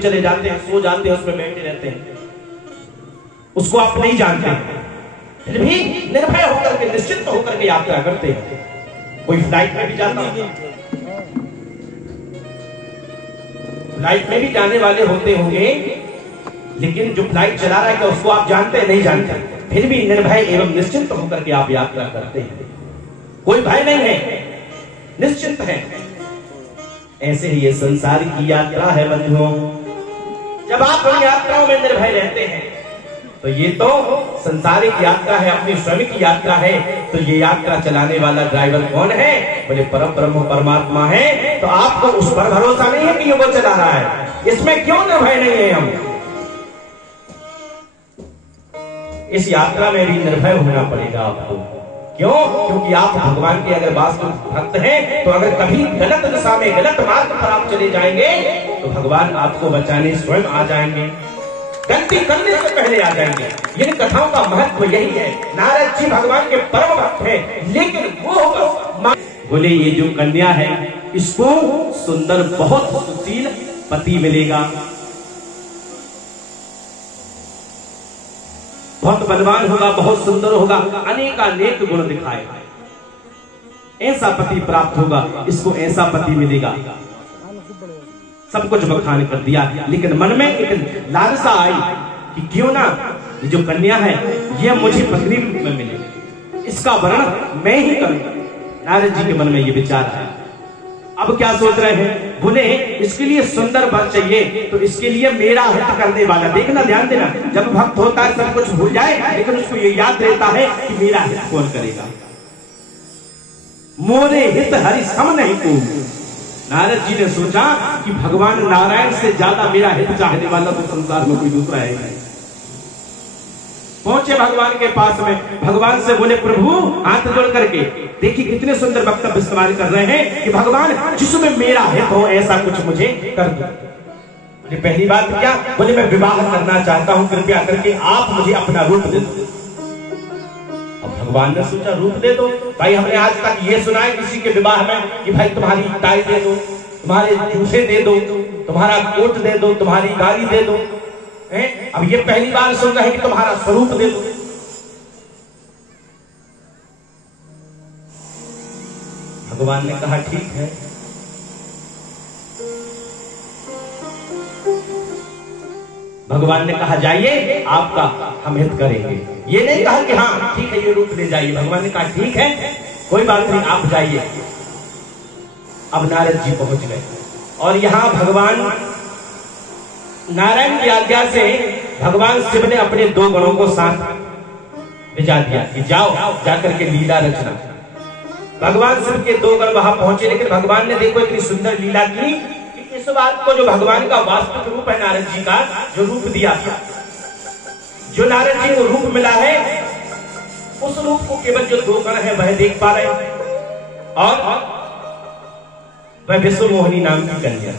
चले जाते हैं, सो जाते हैं, उसमें बैठे रहते हैं, उसको आप नहीं जानते, फिर भी निर्भय होकर के, निश्चिंत होकर के यात्रा करते हैं। कोई फ्लाइट में भी जाता है, फ्लाइट में भी जाने वाले होते होंगे, लेकिन जो फ्लाइट चला रहा है क्या उसको आप जानते हैं? नहीं जानते, फिर भी निर्भय एवं निश्चिंत होकर के आप यात्रा करते हैं। कोई भय नहीं है, निश्चिंत है। ऐसे ही ये संसार की यात्रा है बंधुओं। जब आप उन यात्राओं में निर्भय रहते हैं तो ये तो संसारिक यात्रा है, अपनी स्वयं की यात्रा है। तो ये यात्रा चलाने वाला ड्राइवर कौन है? बोले परम ब्रह्म परमात्मा है। तो आपको उस पर भरोसा नहीं है कि ये वो चला रहा है, इसमें क्यों निर्भय नहीं है हम? इस यात्रा में भी निर्भय होना पड़ेगा आपको। क्यों? क्योंकि आप भगवान के अगर वास्तविक भक्त हैं तो अगर कभी गलत दिशा में, गलत मार्ग पर आप चले जाएंगे तो भगवान आपको बचाने स्वयं आ जाएंगे, गलती करने से पहले आ जाएंगे। इन कथाओं का महत्व यही है। नारद जी भगवान के परम भक्त हैं, लेकिन वो बोले ये जो कन्या है इसको सुंदर, बहुत सुशील पति मिलेगा, बहुत बलवान होगा, बहुत सुंदर होगा, अनेक गुण दिखाए, ऐसा पति प्राप्त होगा, इसको ऐसा पति मिलेगा। सब कुछ बखान कर दिया, लेकिन मन में एक लालसा आई कि क्यों ना ये जो कन्या है ये मुझे पत्नी रूप में मिले, इसका वर्णन मैं ही करूंगा। नारद जी के मन में ये विचार आया। अब क्या सोच रहे हैं? बोले इसके लिए सुंदर वर चाहिए, तो इसके लिए मेरा हित करने वाला। देखना, ध्यान देना, जब भक्त होता है सब कुछ भूल जाए, लेकिन उसको ये याद रहता है कि मेरा हित कौन करेगा। मोरे हित हरि सम नहीं को। नारद जी ने सोचा कि भगवान नारायण से ज्यादा मेरा हित चाहने वाला तो संसार में कोई दूसरा है नहीं। पहुंचे भगवान के पास में, भगवान से बोले प्रभु हाथ जोड़ करके, देखिए कितने सुंदर वक्तव्य इस्तेमाल कर रहे हैं कि भगवान जिसमें मेरा हित हो ऐसा कुछ मुझे कर दो। बोले पहली बात क्या? बोले मैं विवाह करना चाहता हूं, कृपया करके आप मुझे अपना रूप दे दो। अब भगवान ने सोचा रूप दे दो, भाई हमने आज तक ये सुना है किसी के विवाह में कि भाई तुम्हारी टाई दे दो, तुम्हारे जूसे दे दो, तुम्हारा कोट दे दो, तुम्हारी गाड़ी दे दो। अब ये पहली बार सुन रहे हैं कि तुम्हारा स्वरूप दे दो। भगवान ने कहा ठीक है। भगवान ने कहा जाइए, आपका हम हित करेंगे। ये नहीं कहा कि हाँ ठीक है ये रूप ले जाइए। भगवान ने कहा ठीक है कोई बात नहीं, आप जाइए। अब नारद जी पहुंच गए और यहां भगवान नारायण की आज्ञा से भगवान शिव ने अपने दो गणों को साथ भेजा दिया कि जाओ जाकर के लीला रचना। भगवान शिव के दो गण वहां पहुंचे, लेकिन भगवान ने देखो इतनी सुंदर लीला की कि इस बात को, जो भगवान का वास्तविक रूप है नारद जी का, जो रूप दिया था, जो नारद जी को रूप मिला है, उस रूप को केवल जो दो गण है वह देख पा रहे, और वह विश्व मोहिनी नाम की कन्या।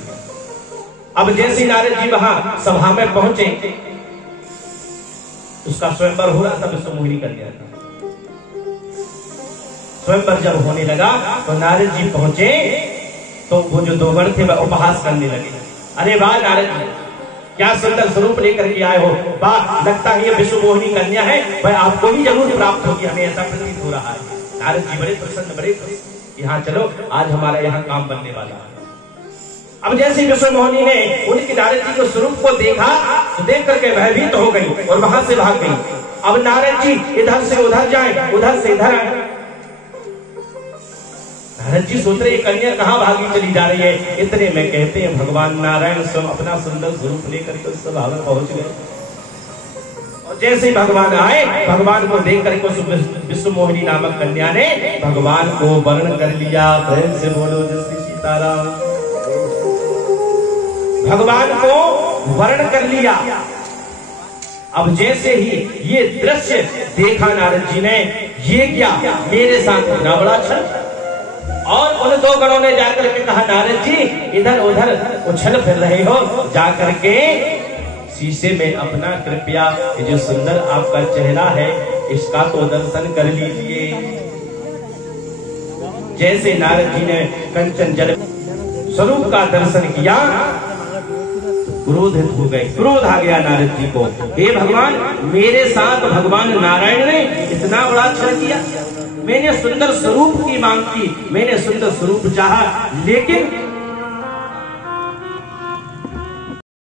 अब जैसे नारद जी वहां सभा में पहुंचे, उसका स्वयंवर हो रहा था, विश्व मोहिनी कन्या था। स्वयंवर जब होने लगा तो नारद जी पहुंचे तो वो जो दो गण थे वह उपहास करने लगे। अरे वाह नारद जी, क्या सुंदर स्वरूप लेकर के आए हो, वाह लगता है ये विश्व मोहिनी कन्या है, वह आपको ही जरूर प्राप्त होगी, हमें ऐसा प्रतीत हो रहा है। नारद जी बड़े प्रसन्न, बड़े यहाँ चलो आज हमारा यहाँ काम बनने वाला है। अब जैसे विश्व मोहिनी ने उनके नारद जी के स्वरूप को देखा तो देख करके भयभीत हो गई और वहां से भाग गई। अब नारद जी इधर से उधर जाए, उधर से इधर आए। नारद जी सोच रहे कन्या कहाँ भागी चली जा रही है। इतने में कहते हैं भगवान नारायण स्वयं अपना सुंदर स्वरूप लेकर के उस सभा में पहुंच गए। और जैसे ही भगवान आए, भगवान को देख करके विश्व मोहिनी नामक कन्या ने भगवान को वर्ण कर लिया। प्रेम से बोलो जय श्री सीताराम। भगवान को वर्ण कर लिया। अब जैसे ही ये दृश्य देखा नारद जी ने, ये क्या मेरे साथ इतना बड़ा छल। और उन दो गणों ने जाकर के कहा नारद जी इधर उधर उछल फिर रहे हो, जाकर के शीशे में अपना कृपया ये जो सुंदर आपका चेहरा है इसका तो दर्शन कर लीजिए। जैसे नारद जी ने कंचन जल स्वरूप का दर्शन किया, क्रोधित हो गए, क्रोध आ गया नारद जी को। हे भगवान, मेरे साथ भगवान नारायण ने इतना बड़ा छल किया। मैंने सुंदर स्वरूप की मांग की, मैंने सुंदर स्वरूप चाहा, लेकिन